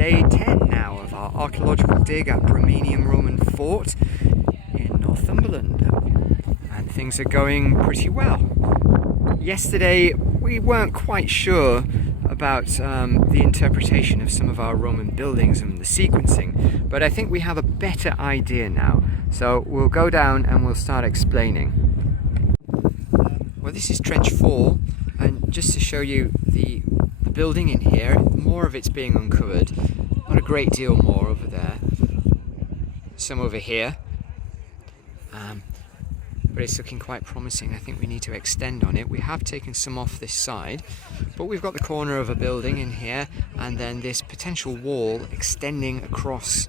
day 10 now of our archaeological dig at Bremenium Roman Fort in Northumberland, and things are going pretty well. Yesterday we weren't quite sure about the interpretation of some of our Roman buildings and the sequencing, but I think we have a better idea now, so we'll go down and we'll start explaining. Well, this is trench 4, and just to show you the building in here, more of it's being uncovered, not a great deal more over there, some over here, but it's looking quite promising. I think we need to extend on it. We have taken some off this side, but we've got the corner of a building in here, and then this potential wall extending across.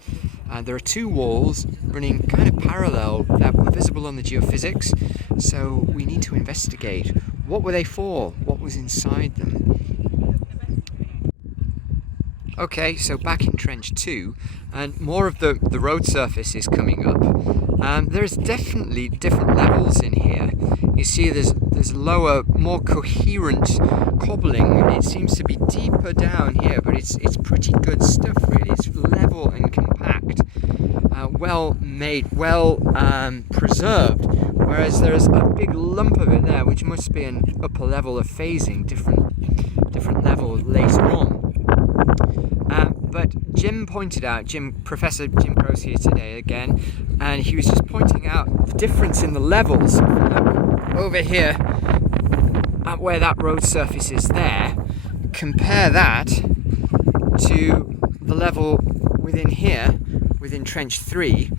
There are two walls running kind of parallel that were visible on the geophysics, so we need to investigate. What were they for? What was inside them? Okay, so back in trench 2, and more of the road surface is coming up. There's definitely different levels in here. You see there's lower, more coherent cobbling. It seems to be deeper down here, but it's pretty good stuff really. It's level and compact, well made, well preserved, whereas there's a big lump of it there, which must be an upper level of phasing, different level later on. But Jim pointed out, Professor Jim Crow's here today again, and he was just pointing out the difference in the levels over here at where that road surface is there. Compare that to the level within here, within trench 3,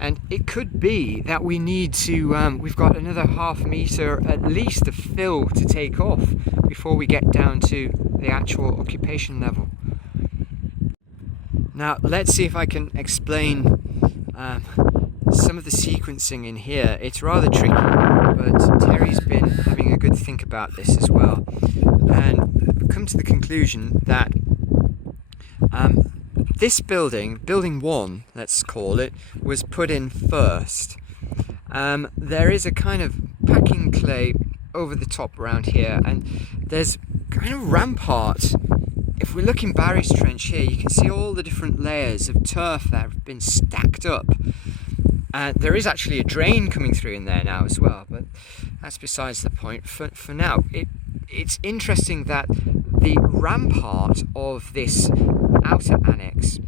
and it could be that we need to, we've got another ½ metre at least of fill to take off before we get down to the actual occupation level. Now let's see if I can explain some of the sequencing in here. It's rather tricky, but Terry's been having a good think about this as well, and come to the conclusion that this building 1, let's call it, was put in first. There is a kind of packing clay over the top around here, and there's kind of rampart. If we look in Barry's trench here, you can see all the different layers of turf that have been stacked up. There is actually a drain coming through in there now as well, but that's besides the point for now. It's interesting that the rampart of this outer annex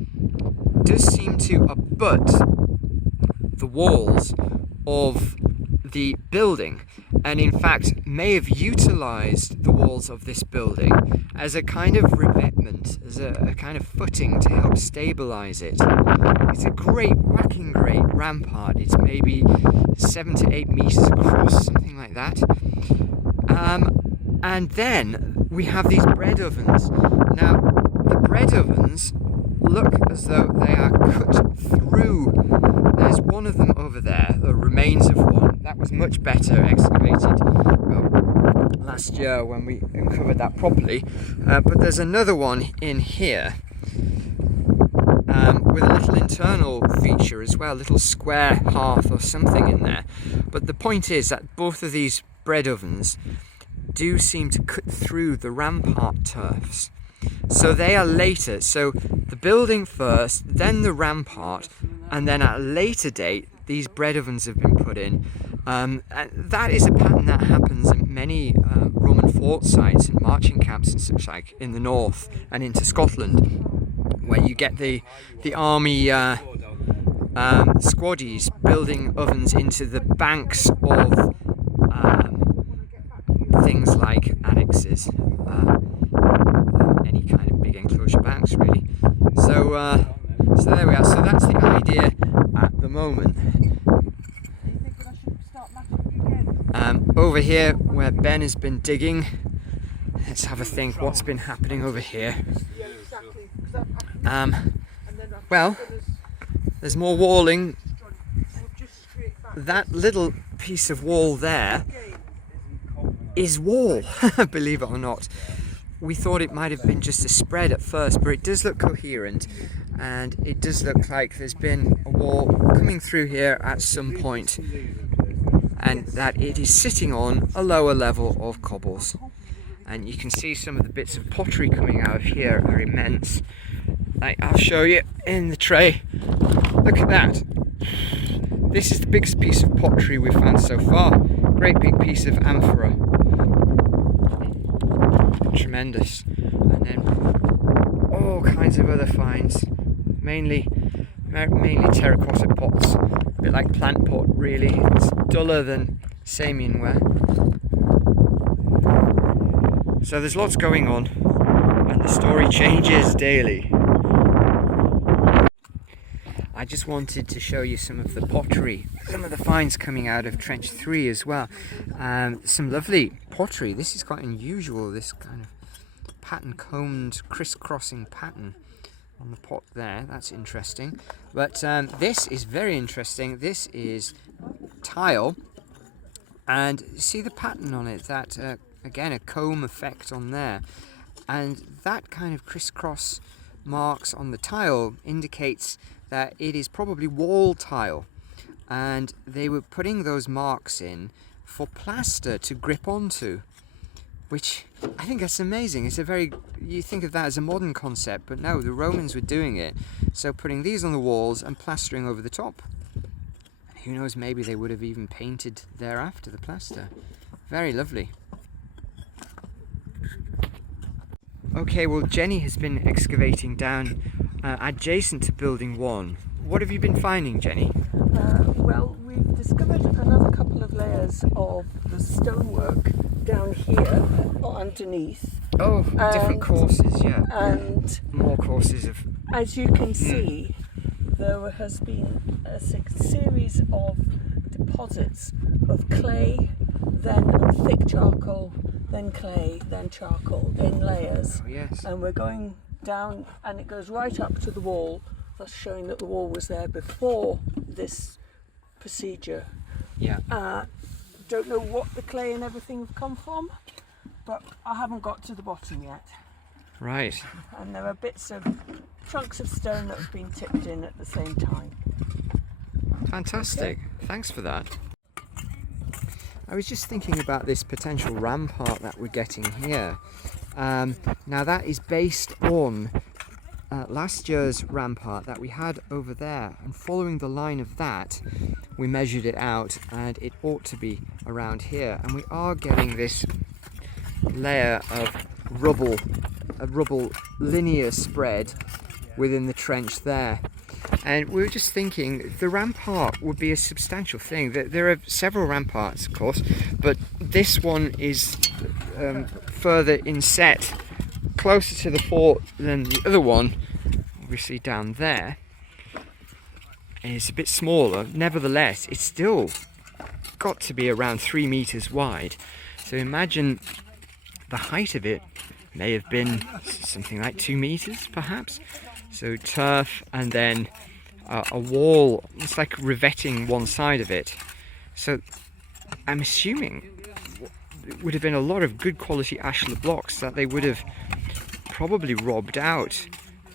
does seem to abut the walls of the building, and in fact may have utilised the walls of this building as a kind of revetment, as a kind of footing to help stabilise it. It's a whacking great rampart. It's maybe 7 to 8 metres across, something like that. And then we have these bread ovens. Now the bread ovens look as though they are cut through. There's one of them over there, the remains of one. That was much better excavated last year when we uncovered that properly. But there's another one in here with a little internal feature as well, a little square hearth or something in there. But the point is that both of these bread ovens do seem to cut through the rampart turfs. So they are later. So the building first, then the rampart, and then at a later date these bread ovens have been put in. And that is a pattern that happens in many Roman fort sites and marching camps and such like in the north and into Scotland, where you get the army squaddies building ovens into the banks of things like annexes, any kind of big enclosure banks really. So there we are. So that's the idea at the moment. Over here where Ben has been digging, let's have a think what's been happening over here. Well, there's more walling. That little piece of wall there is wall, believe it or not. We thought it might have been just a spread at first, but it does look coherent, and it does look like there's been a wall coming through here at some point, and that it is sitting on a lower level of cobbles. And you can see some of the bits of pottery coming out of here are immense. I'll show you in the tray. Look at that. This is the biggest piece of pottery we've found so far. Great big piece of amphora. Tremendous. And then all kinds of other finds. Mainly terracotta pots. A bit like plant pot really. It's duller than Samian ware. So there's lots going on, and the story changes daily. I just wanted to show you some of the pottery, some of the finds coming out of Trench 3 as well. Some lovely pottery. This is quite unusual, this kind of pattern combed crisscrossing pattern on the pot there. That's interesting. But this is very interesting. This is tile, and see the pattern on it, that again a comb effect on there, and that kind of crisscross marks on the tile indicates that it is probably wall tile, and they were putting those marks in for plaster to grip onto, which I think that's amazing. It's you think of that as a modern concept, but no, the Romans were doing it, so putting these on the walls and plastering over the top. And who knows, maybe they would have even painted thereafter the plaster. Very lovely. Okay, well, Jenny has been excavating down adjacent to building 1. What have you been finding, Jenny? Well, we've discovered another couple of layers of the stonework down here underneath. Oh, different courses, yeah. And more courses of... As you can see, there has been a series of deposits of clay, then thick charcoal, then clay, then charcoal in layers. Oh, yes. And we're going down, and it goes right up to the wall, thus showing that the wall was there before this procedure. Yeah. Don't know what the clay and everything have come from, but I haven't got to the bottom yet. Right. And there are bits of chunks of stone that have been tipped in at the same time. Fantastic. Okay. Thanks for that. I was just thinking about this potential rampart that we're getting here. Now that is based on last year's rampart that we had over there, and following the line of that we measured it out, and it ought to be around here, and we are getting this layer of rubble, a rubble linear spread within the trench there. And we were just thinking the rampart would be a substantial thing. There are several ramparts, of course, but this one is further inset, closer to the fort than the other one, obviously down there. And it's a bit smaller. Nevertheless, it's still got to be around 3 meters wide. So imagine the height of it may have been something like 2 meters, perhaps. So turf, and then a wall. It's like revetting one side of it. So I'm assuming it would have been a lot of good quality ashlar blocks that they would have probably robbed out,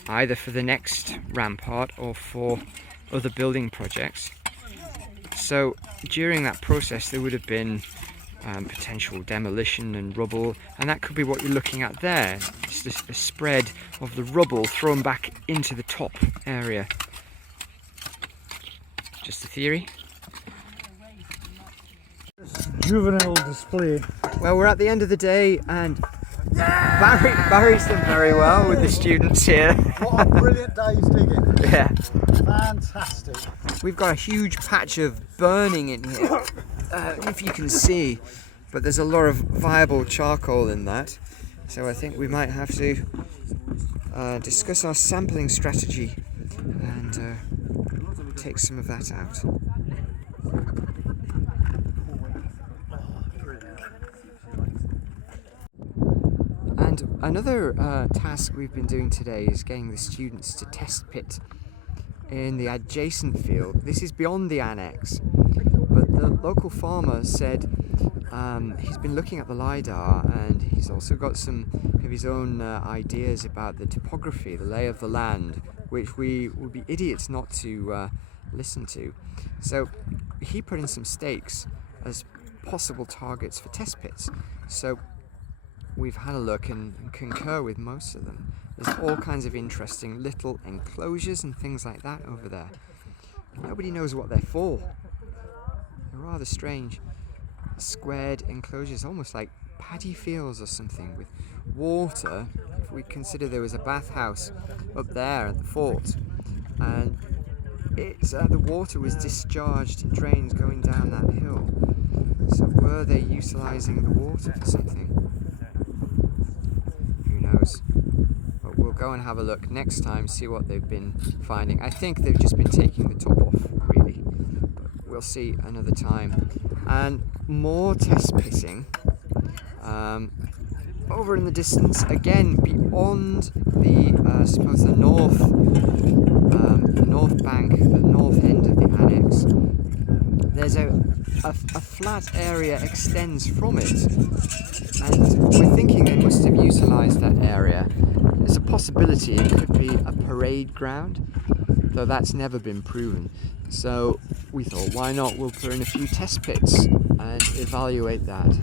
either for the next rampart or for other building projects. So during that process there would have been potential demolition and rubble, and that could be what you're looking at there. Just a spread of the rubble thrown back into the top area. Just a theory. Juvenile display. Well, we're at the end of the day, and Barry's done very well with the students here. What a brilliant day's digging. Yeah. Fantastic. We've got a huge patch of burning in here, if you can see, but there's a lot of viable charcoal in that, so I think we might have to discuss our sampling strategy and take some of that out. And another task we've been doing today is getting the students to test pit in the adjacent field. This is beyond the annexe, but the local farmer said he's been looking at the LiDAR, and he's also got some of his own ideas about the topography, the lay of the land, which we would be idiots not to listen to. So he put in some stakes as possible targets for test pits. So we've had a look and concur with most of them. There's all kinds of interesting little enclosures and things like that over there. Nobody knows what they're for. They're rather strange. Squared enclosures, almost like paddy fields or something, with water. If we consider there was a bathhouse up there at the fort, and the water was discharged in drains going down that hill. So were they utilising the water for something? Who knows? But we'll go and have a look next time, see what they've been finding. I think they've just been taking the top off, really. But we'll see another time. And more test pitting. Over in the distance, again, beyond the, I suppose, the north bank, the north end of the annexe, there's a flat area extends from it, and we're thinking they must have utilised that area. There's a possibility it could be a parade ground, though that's never been proven. So we thought, why not? We'll put in a few test pits and evaluate that.